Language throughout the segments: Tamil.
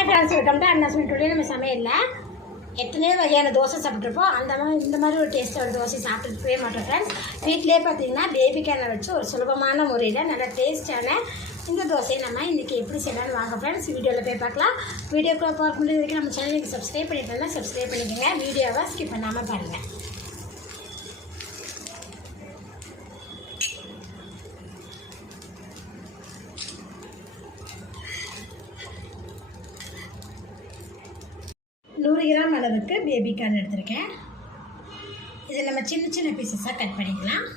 ஹாய் ஃப்ரெண்ட்ஸ் வெல்கம் டு அண்ணா டுடே நம்ம சமையலில். எத்தனையோ வகையான தோசை சாப்பிட்ருப்போம் அந்த மாதிரி இந்த மாதிரி ஒரு டேஸ்ட்டோட தோசை சாப்பிட்டுருக்கவே மாட்டோம் ஃப்ரெண்ட்ஸ் வீட்டிலே பார்த்தீங்கன்னா பேபி கேனை வச்சு ஒரு சுலபமான முறையில் நல்ல டேஸ்ட்டான இந்த தோசையை நம்ம இன்றைக்கி எப்படி செய்யலாம்னு வாங்க ஃப்ரெண்ட்ஸ் வீடியோவில் போய் பார்க்கலாம். வீடியோக்குள்ளே பார்க்க முடியாது வரைக்கும் நம்ம சேனலுக்கு சப்ஸ்கிரைப் பண்ணிட்டோம்னா சப்ஸ்கிரைப் பண்ணிக்கோங்க. வீடியோவை ஸ்கிப் பண்ணாமல் பாருங்கள் நூறு கிராம் அளவுக்கு பேபி கார்ன் எடுத்திருக்கேன். இதை நம்ம சின்ன சின்ன பீசஸாக கட் பண்ணிக்கலாம்.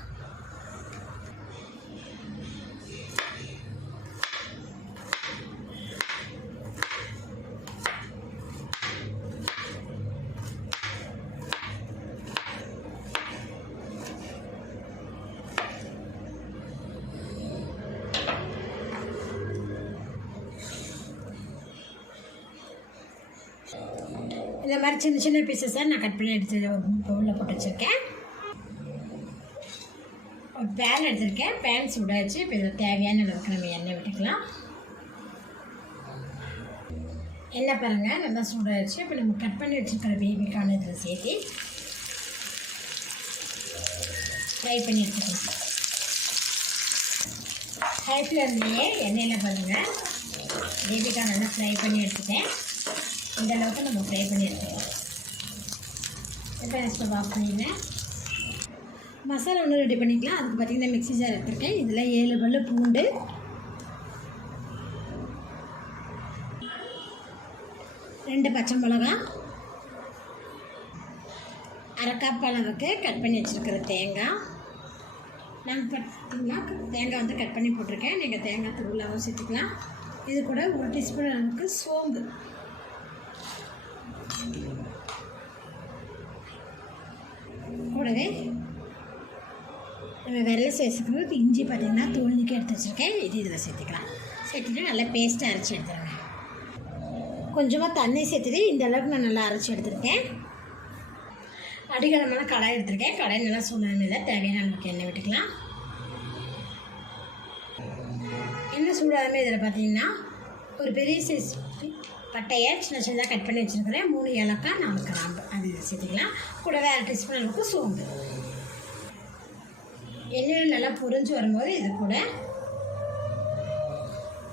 இந்த மாதிரி சின்ன சின்ன பீசஸாக நான் கட் பண்ணி எடுத்து ஒரு பவுலில் போட்டு வச்சுருக்கேன். ஒரு பேன் எடுத்திருக்கேன். பேன் சூடாச்சு இப்போ இதில் தேவையான அளவுக்கு நம்ம எண்ணெய் விட்டுக்கலாம். எண்ணெய் பாருங்கள் நல்லா சூடாச்சு இப்போ நம்ம கட் பண்ணி வச்சுருக்கிற பேபிக்கான இதில் சேர்த்து ஃப்ரை பண்ணி எடுத்துக்கலாம். ஹை ஃப்ளேம்லேயே எண்ணெயில் பாருங்கள் பேபிக்கான நல்லா ஃப்ரை பண்ணி எடுத்துட்டேன். இந்த அளவுக்கு நம்ம ஃப்ரை பண்ணியிருக்கோம் இப்போ ஸ்டவ் ஆஃப் பண்ணிடுவேன் மசாலா ஒன்று ரெடி பண்ணிக்கலாம். அதுக்கு பார்த்தீங்கன்னா மிக்ஸி ஜார் எடுத்துருக்கேன். இதில் ஏழு பல்லு பூண்டு. ரெண்டு பச்சை மிளகா அரை அளவுக்கு கட் பண்ணி வச்சுருக்கிற தேங்காய். நான் பார்த்தீங்கன்னா தேங்காய் வந்து கட் பண்ணி போட்டிருக்கேன். நீங்கள் தேங்காய் தூளாகவும் சேர்த்துக்கலாம். இது கூட ஒரு டீஸ்பூன் அளவுக்கு சோம்பு. கூடவே நம்ம வெள்ளை சேர்த்துக்கிறது இஞ்சி பார்த்தீங்கன்னா தோல் எடுத்து வச்சுருக்கேன். இது இதில் சேர்த்துக்கலாம். சேர்த்துட்டு நல்லா பேஸ்ட்டாக அரைச்சி எடுத்துருங்க. கொஞ்சமாக தண்ணி சேர்த்துட்டு இந்த அளவுக்கு நான் நல்லா அரைச்சி எடுத்துருக்கேன். அடிகலமான கடாய் எடுத்திருக்கேன். கடாய் நல்லா சூடானதில் தேவையான அளவுக்கு எண்ணெய் விட்டுக்கலாம். எண்ணெய் சூடாதமே இதில் பார்த்தீங்கன்னா ஒரு பெரிய சைஸ் பட்டையை சின்ன சின்னதாக கட் பண்ணி வச்சுருக்கிறேன். மூணு ஏலக்காய் நாலு கிராம்பு. அது சேர்த்துக்கலாம் கூட வேறு டீஸ்பூன் அளவுக்கு சோம்பு. எண்ணெயில் நல்லா புரிஞ்சு வரும்போது இது கூட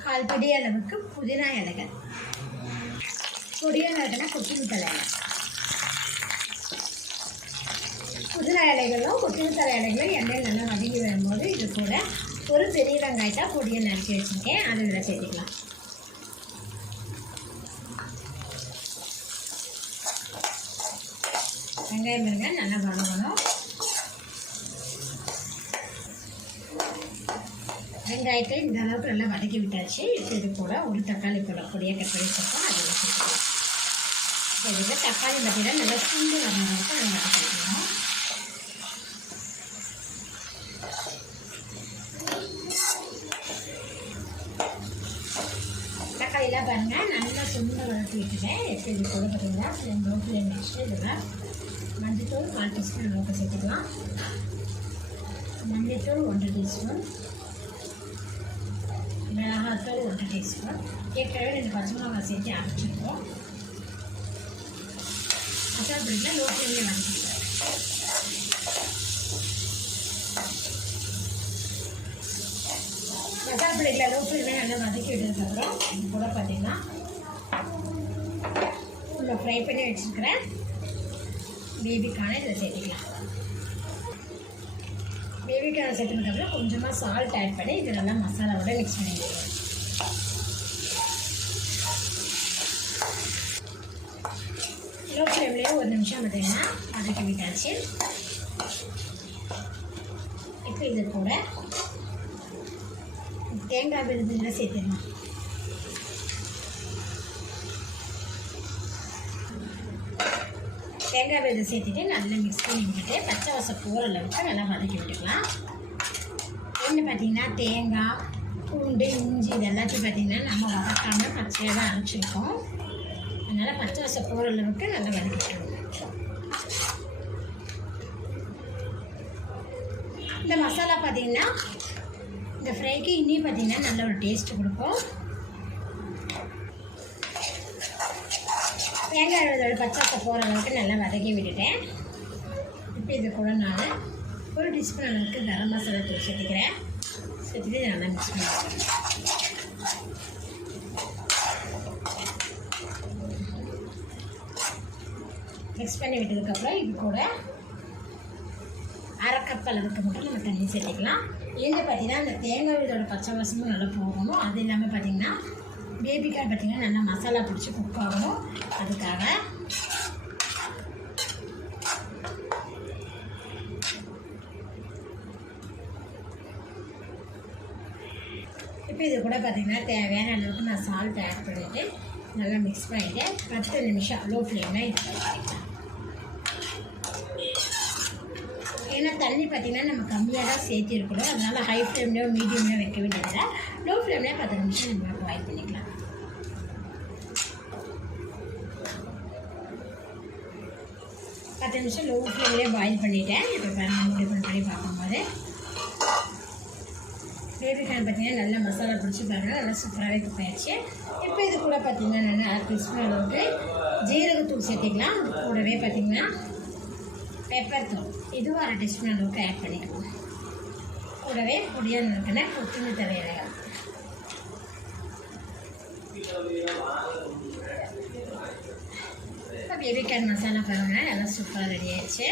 கால் படி அளவுக்கு புதினா இலைகள். பொடியான இலைகள்னா கொத்தமல்லி தலை இலை. புதினா இலைகளும் கொத்தமல்லி தலை இலைகளும் எண்ணெயில் நல்லா வதங்கி வரும்போது இது கூட ஒரு பெரிய வெங்காயத்தான் பொடியை நறுக்கி வச்சுருக்கேன். அதை இதில் சேர்த்துக்கலாம். வெங்காயம் இருங்க நல்லா வதங்கணும். வெங்காயத்தை இந்த அளவுக்கு நல்லா வதக்கி விட்டாச்சு. இப்போ இது போல் ஒரு தக்காளி போடக்கூடிய கட் பண்ணி வச்சுருக்கோம். அதை வச்சுருக்கோம் இப்போ இதில் தக்காளி பார்த்தீங்கன்னா நல்லா சுண்டு வரணும். அளவுக்கு வதக்கி வதக்கிக்கணும் காயெல்லாம் பாருங்கள் நல்லா சுண்டை வளர்த்து விட்டுட்டேன் இப்போ கூட பார்த்தீங்கன்னா ஃப்ளேம் லோ நெக்ஸ்ட்டு வச்சுட்டு இதில் மஞ்சத்தூள் கால் டீஸ்பூன் அளவுக்கு சேர்த்துக்கலாம். மஞ்சத்தூள் ஒன்றரை டீஸ்பூன். மிளகாத்தூள் ஒன்றரை டீஸ்பூன். ஏற்கனவே ரெண்டு பச்சை மிளகாய் சேர்த்து அரைச்சிருக்கோம். மசாலா பிடிக்கல லோ வாங்கிக்கலாம் மசாலா பிடிக்கல லோ நல்லா வதக்கி விட்டதுக்கப்புறம் இது கூட பார்த்தீங்கன்னா நம்ம ஃப்ரை பண்ணி வச்சுருக்கிறேன். பேபிக்கான இதில் சேர்த்துக்கலாம். பேபிக்கான சேர்த்துனதுக்கப்புறம் கொஞ்சமாக சால்ட் ஆட் பண்ணி இது நல்லா மசாலாவோட மிக்ஸ் பண்ணிடுவோம் லோ ஃப்ளேம்லேயே ஒரு நிமிஷம் பார்த்தீங்கன்னா வதக்கி விட்டாச்சு. இப்போ இது கூட தேங்காய் விருதுல சேர்த்துக்கலாம் தேங்காய் விதை சேர்த்துட்டு நல்லா மிக்ஸ் பண்ணி விட்டுட்டு பச்சை வாசம் போகிற அளவுக்கு நல்லா வதக்கி விட்டுக்கலாம். ஒன்று பார்த்தீங்கன்னா தேங்காய் பூண்டு இஞ்சி இது எல்லாத்தையும் நம்ம வதக்காமல் பச்சையாக தான் அரைச்சிருக்கோம் அதனால் பச்சை வாசம் போகிற அளவுக்கு நல்லா வதக்கி விட்டுருவோம் இந்த மசாலா பார்த்தீங்கன்னா இந்த ஃப்ரைக்கு இன்னி பார்த்தீங்கன்னா நல்ல ஒரு டேஸ்ட்டு கொடுக்கும் தேங்காய் இதோட பச்சை போகிற அளவுக்கு நல்லா வதக்கி விட்டுட்டேன். இப்போ இது கூட நான் ஒரு டீஸ்பூன் அளவுக்கு கரம் மசாலா தூள் சேர்த்துக்கிறேன். சேர்த்துட்டு இதை நல்லா மிக்ஸ் பண்ணிக்கிறேன் மிக்ஸ் பண்ணி விட்டதுக்கப்புறம் இது கூட அரை கப் அளவுக்கு மட்டும் நம்ம தண்ணி சேர்த்துக்கலாம். இது பார்த்தீங்கன்னா அந்த தேங்காய் இதோட பச்சை வசமும் நல்லா போகணும். அது இல்லாமல் பார்த்தீங்கன்னா பேபிக்காய் பார்த்தீங்கன்னா நல்லா மசாலா பிடிச்சி குக் ஆகணும். அதுக்காக இப்போ இது கூட பார்த்தீங்கன்னா தேவையான அளவுக்கு நான் சால்ட் ஆட் பண்ணிவிட்டு நல்லா மிக்ஸ் பண்ணிவிட்டு பத்து நிமிஷம் லோ ஃப்ளேமில் இது பண்ணிக்கலாம் ஏன்னா தண்ணி பார்த்தீங்கன்னா நம்ம கம்மியாக தான் சேர்த்திருக்கணும் அதனால் ஹை ஃப்ளேம்லேயோ மீடியம்லேயோ வைக்க வேண்டியதில்லை. லோ ஃப்ளேம்லேயே பத்து நிமிஷம் நம்ம பாயில் பண்ணிக்கலாம். பத்து நிமிஷம் லோ ஃப்ளேம்லேயே பாயில் பண்ணிட்டேன். இப்போ பாருங்க டிஃபன் பண்ணி பார்க்கும்போது. பேபி ஃபேன் பார்த்தீங்கன்னா நல்லா மசாலா பிடிச்சி பாருங்க. நல்லா சூப்பராகவே குக் ஆயிடுச்சு. இப்போ இது கூட பார்த்தீங்கன்னா நான் அரை டீஸ்பூன் அளவுக்கு ஜீரகத்தூள் சேர்த்திக்கலாம். கூடவே பார்த்திங்கன்னா பெப்பர் தூள் இதுவும் அரை டீஸ்பூன் அளவுக்கு ஆட் பண்ணிக்கலாம் கூடவே பொடியாக நறுக்கின கொத்தமல்லி தரையில இப்போ பேபி கார்ன் மசாலா பாருங்கள் நல்லா சூப்பராக ரெடி ஆயிடுச்சு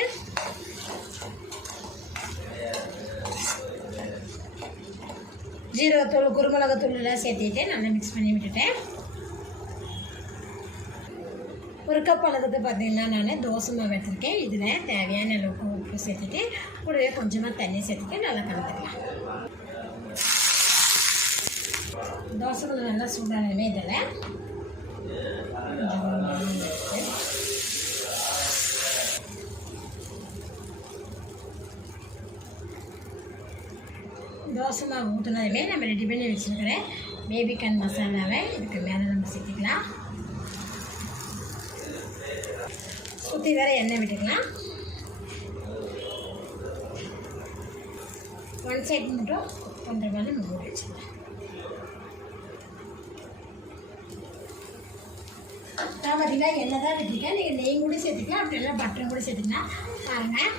ஜீரகத்தூள் குருமிளகத்தூள் எல்லாம் சேர்த்திட்டு நல்லா மிக்ஸ் பண்ணி விட்டுட்டேன் ஒரு கப் அளவுக்கு பார்த்தீங்கன்னா நான் தோசை மாவு எடுத்திருக்கேன். இதில் தேவையான அளவுக்கு உப்பு சேர்த்துட்டு கூடவே கொஞ்சமாக தண்ணி சேர்த்துட்டு நல்லா கலந்துக்கலாம். தோசை நல்லா சூடானவே இதில் தோசை மாவு ஊற்றுனதுமே நம்ம ரெடி பண்ணி வச்சுருக்கிறேன் பேபி மசாலாவை இதுக்கு மேலே நம்ம சேர்த்துக்கலாம். சுற்றி வேற எண்ணெய் விட்டுக்கலாம். ஒன் சைட் மட்டும் குக் பண்ணுற மாதிரி நம்ம மூடி வச்சுக்கலாம். நான் பார்த்தீங்கன்னா எண்ணெய் தான் விட்டுருக்கேன். நீங்கள் நெய் கூட சேர்த்துக்கலாம் அப்படி இல்லை பட்டர் கூட சேர்த்துக்கலாம். பாருங்கள்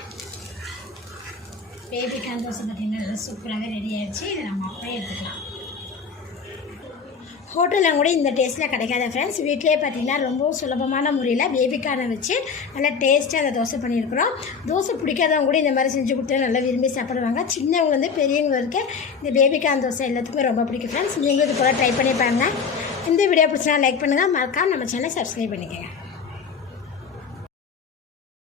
பேபி கான் தோசை பார்த்தீங்கன்னா நல்லா சூப்பராகவே ரெடி ஆகிடுச்சு இதை நம்ம அப்படியே எடுத்துக்கலாம். ஹோட்டலில் கூட இந்த டேஸ்ட்டில் கிடைக்காத ஃப்ரெண்ட்ஸ் வீட்டிலே பார்த்தீங்கன்னா ரொம்ப சுலபமான முறையில் பேபிக்கான வச்சு நல்லா டேஸ்ட்டாக அந்த தோசை பண்ணியிருக்கிறோம். தோசை பிடிக்காதவங்க கூட இந்த மாதிரி செஞ்சு கொடுத்தா நல்லா விரும்பி சாப்பிடுவாங்க. சின்னவங்க வந்து பெரியவங்க வரைக்கும் இந்த பேபிக்கான தோசை எல்லாத்துக்குமே ரொம்ப பிடிக்கும் ஃப்ரெண்ட்ஸ் நீங்களும் இது போல் ட்ரை பண்ணி பாருங்கள் இந்த வீடியோ பிடிச்சா லைக் பண்ணுங்கள் மறக்காம நம்ம சேனல் சப்ஸ்கிரைப் பண்ணிக்கோங்க.